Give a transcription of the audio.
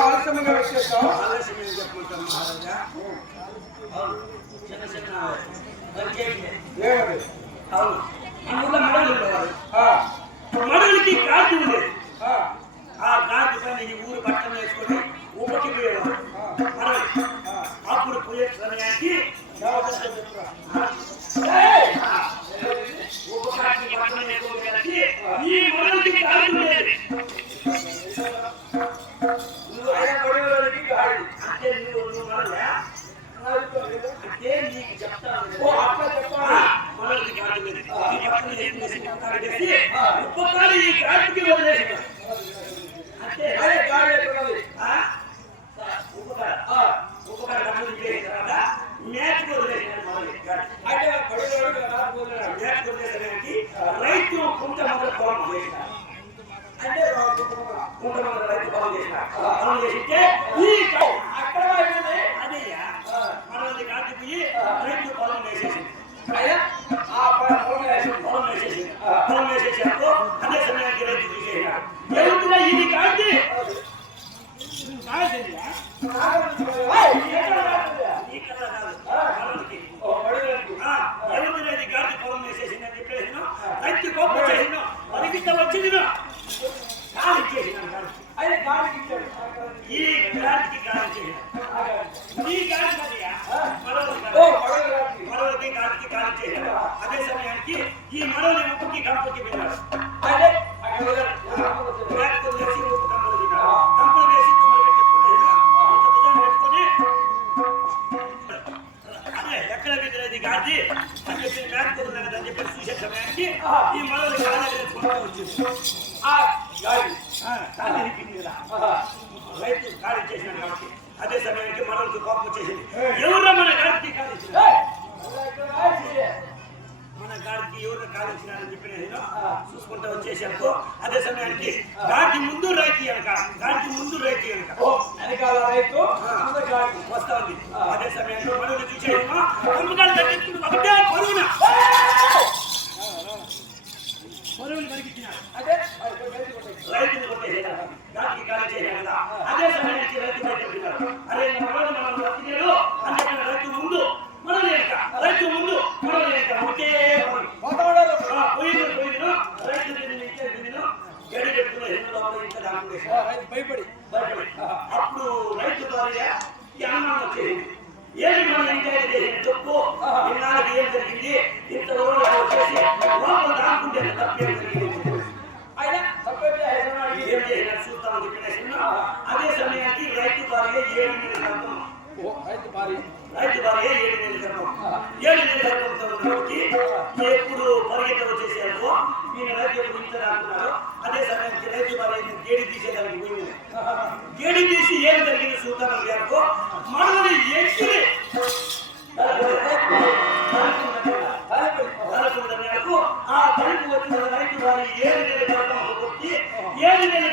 ఆలస్యంగా వచ్చేసావు ఆలస్యం చెప్పుకుంటాం మహారాజా చిన్న చిన్న అవును మన ఊళ్ళో మడవలు ఉండేవారు ఆ, కార్డు ఉండేది ఆ, ఆ కార్డు పైన ఈ ఊరు పట్టణం వేసుకొని ఊపకి పోయేవారు మడవలి అప్పుడు పోయే సమయానికి చేసి ఉపకారం ఈ అంతే. తర్వాత అంటే వదిలేసరికి రైతు కుంట మొదలు పొలం చేసిన. అంటే కుంట మొదలు రైతు పొలం పొలం చేసితే ఈ కార్డు అక్కడ అయిపోయింది. అదయ్యా మనల్ని కార్డు పోయి రైతు పొలం వేసేసింది అయ్యా, ఆ ప- పొలం వేసింది. పొలం వేసేసి పొలం వేసేసారు అదే సమయానికి రైతు చూసేసాడు ఎవరిలా ఇది కాదు కాదయ్యా ఏయ్, ఎక్కడ రాసింది? ఈ కథ కాదు మనల్ని. ఓ, పడేవాడికి. ఆ, ఎవరిలా ఇది కాదు పొలం వేసేసిందని చెప్పేసిన రైతు గొప్ప చేసిన పరిమిత వచ్చింది కాదు ఇచ్చేసిన ఆయన గాడికి ఇచ్చాడు. ఈ గాడికి గాడి చేసిన ఈ గాడి కదయ్యా మనల్ని ఓ, కాదు. పడేవాడికి. మరొకటి గాడికి గాడి చేసిన అదే సమయానికి ఈ మనల్ని ఉప్పుకి కంపకి వెళ్ళాడు అంటే గాడి అని చెప్పి కుదరలేదు కదా అని చెప్పి చూసే సమయానికి ఈ మనల్ని గాలి వేసుకుంటూ వచ్చింది ఆ, గాడి. ఆ, గాలి ఇరిపింది కదా. ఆహా. రైతు గాలి చేసినాడు కాబట్టి అదే సమయానికి మనల్ని కోపం వచ్చేసింది. ఎవరో మన రాసి. మన గాడికి ఎవరు కాలు ఇచ్చినారని చెప్పి నేను చూసుకుంటూ వచ్చేసాను అదే సమయానికి గాడికి ముందు రైతు వెనక గాడికి ముందు రైతు గాడి. వస్తా ఉంది. అదే సమయంలో మనల్ని చూసేమో కంపకాలు తగ్గించుకుని ఒకటే పరుగున పరుగుని పరిగించిన అంటే అది ఇక్కడ బయటికి కొట్టేసి. రైతుని కొట్టేసాడు గాడికి కాలు చేశాడు కదా అదే సమయానికి రైతు బయట పెట్టినాడు అరే మన వాళ్ళు మనం బతికేడు అని చెప్పిన రైతు ముందు మనల్ని వెనక రైతు ముందు మనల్ని వెనక ఒకటే పరుగు. పోతాడు. ఆ, పోయిన పోయిన రైతు తిరిగి ఇచ్చే తిరిగిన గడి పెట్టుకున్న హిందూ లోపల ఇంకా దాంట్లో ఆ, రైతు భయపడి. అప్పుడు రైతు భార్య ఈ అనుమానం ఏమి మనం ఎంజాయ్ చేసిన తప్పు ఇన్నాళ్ళకి ఏం జరిగింది ఇంత రోజులు వచ్చేసి లోపల దాక్కుంటే తప్పేం జరిగింది ఆయన తప్పైతే చేసినా చూస్తామని చెప్పిన అదే సమయానికి రైతు భార్య ఏడు నెలల గర్భం రైతు భార్య రైతు భార్య ఏడు నెలల గర్భం ఏడు నెలల గర్భంతో ఎప్పుడు పరిగెత్త వచ్చేసి ఈయన రైతు ఎప్పుడు అదే సమయానికి రైతు భార్య గేడి తీసేదానికి పోయింది. గేడి తీసి ఏం జరిగింది చూద్దామని గారు మనల్ని ఆ వచ్చిన రైతు వారి ఏడు నెలల ఏడు నెలల